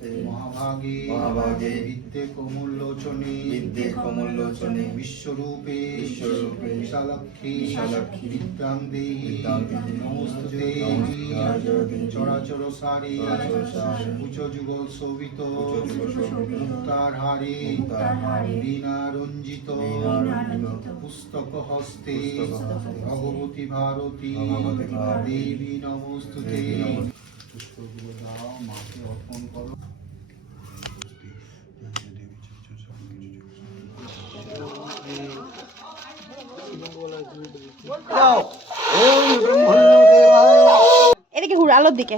महाभागे महाभागे विद्ये कोमलोचने विश्वरूपे विशालक्षी विद्यां देहि नमोस्तुते चराचर सारे उच्च जुगल शोभित मुक्तार हारे वीणा रंजित पुस्तक हस्ते भगवती भारती देवी नमोस्तुते। पुष्पগুলো দাও, মাকে অর্পণ করো। এদিকে ঘুর, আলোর দিকে।